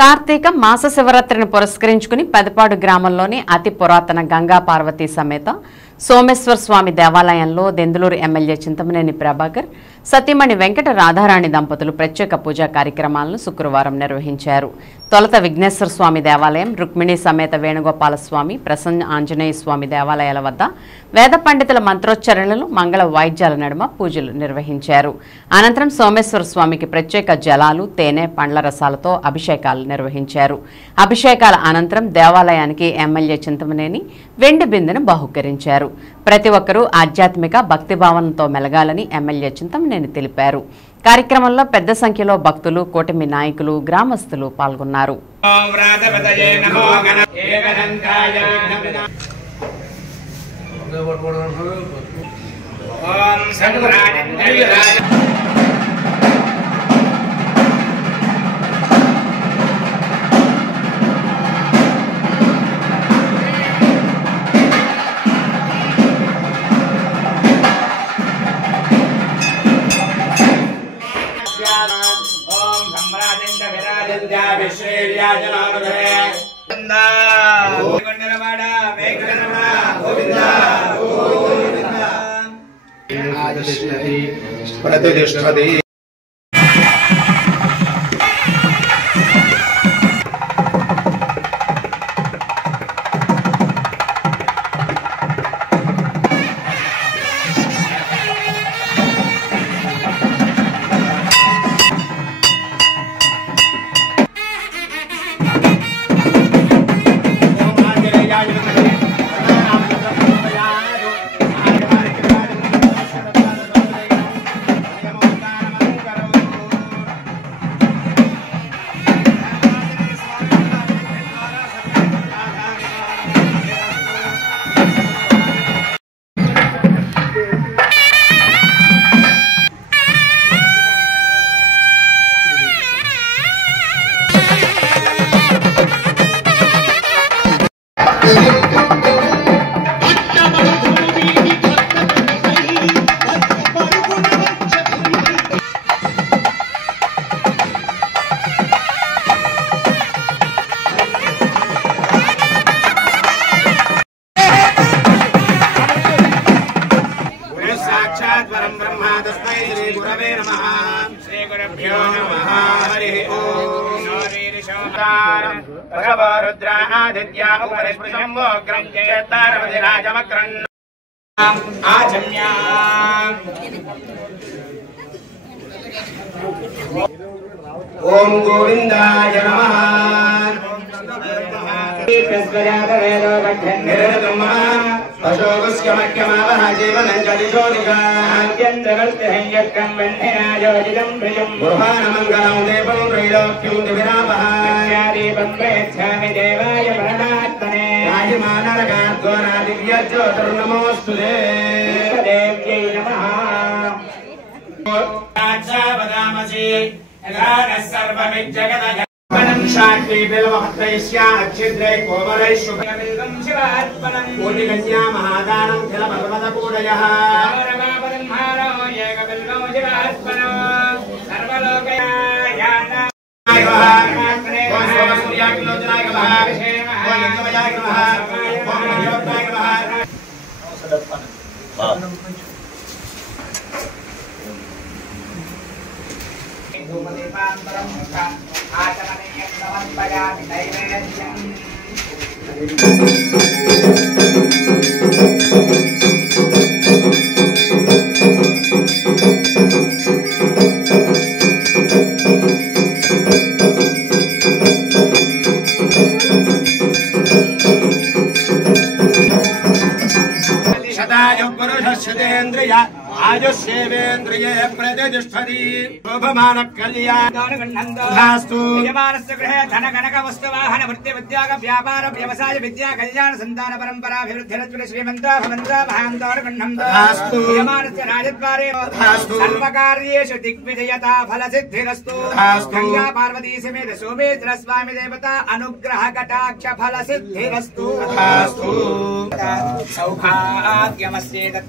కార్తీక మాస శివరాత్రిని పురస్కరించుకుని పెదపాడు గ్రామంలోని అతి పురాతన గంగా పార్వతీ సమేత సోమేశ్వర స్వామి దేవాలయంలో దెందులూరు ఎమ్మెల్యే చింతమనేని ప్రభాకర్ సతీమణి వెంకట రాధారాణి దంపతులు ప్రత్యేక పూజా కార్యక్రమాలను శుక్రవారం నిర్వహించారు. తొలత విఘ్నేశ్వర స్వామి దేవాలయం, రుక్మిణి సమేత వేణుగోపాల స్వామి, ప్రసన్న ఆంజనేయ స్వామి దేవాలయాల వద్ద వేద పండితుల మంత్రోచ్చరణలు, మంగళ వాయిద్యాల నడుమ పూజలు నిర్వహించారు. అనంతరం సోమేశ్వర స్వామికి ప్రత్యేక జలాలు, తేనె, పండ్ల రసాలతో అభిషేకాలు నిర్వహించారు. అభిషేకాల అనంతరం దేవాలయానికి ఎమ్మెల్యే చింతమనేని వెండి బిందెను బహుకరించారు. ప్రతి ఒక్కరూ ఆధ్యాత్మిక భక్తిభావనతో మెలగాలని ఎమ్మెల్యే చింతమనేని తెలిపారు. కార్యక్రమంలో పెద్ద సంఖ్యలో భక్తులు, కూటమి నాయకులు, గ్రామస్తులు పాల్గొన్నారు. ओम सम्राजेन्द्र विराजेन्द्र विश्वेर्याजनामधरे गोविंदा गोविंदरवाड़ा वेंकटरमण गोविंदा गोविंदा आदिष्टति प्रतिष्ठति ओम गोविंदाय नमः अशोकस्यमख्यमावः जीवनं जलिशोनिकात्यन्तवर्तहं वह्निनायोजितं प्रियं बुर्हानमङ्गलं देवं त्रैलोक्यं दिविरापः दीपं प्रयच्छामि देवाय परमात्मने राजमानरकाद्वारादिव्यज्योतिर्नमोऽस्तु देव्यै नमः वदामसि सर्वमिज्जगदगमनं शान्ति बिल्वहत्रैस्या अच्छिद्रे कोमलै शुभमिदं शिवात्मनं कोटिकन्या महादानं खिलपर्वतपूजयः परमापदन्हारो एकबिल्वो शिवात्मनो सर्वलोकयाना ओम सूर्याग्निलोचनाय नमः ओम यज्ञमयाय नमः ओम देवताय नमः धूमदीपान्तरं आचमने समर्पयामि नैवेद्यम् शतायुः पुरुषस्यतेन्द्रिय आयुष्येवेन्द्रिये प्रतिष्ठति शोभमानः कल्याणास्तु यजमानस्य गृहे धन कनक वस्तु वाहन वृत्ति उद्योग व्यापार व्यवसाय विद्या कल्याण संतान परंपराभिवृद्धिरत्न श्रीमन्त भवन्त महान्तोर्गण्णन्तु यजमानस्य राजद्वारे सर्वकार्येषु दिग्विजयता फलसिद्धिरस्तु गंगा पार्वती समेत सोमेश्वर स्वामी देवता अनुग्रह कटाक्ष फलसिद्धिरस्तु सौभाग्यमस्येतत्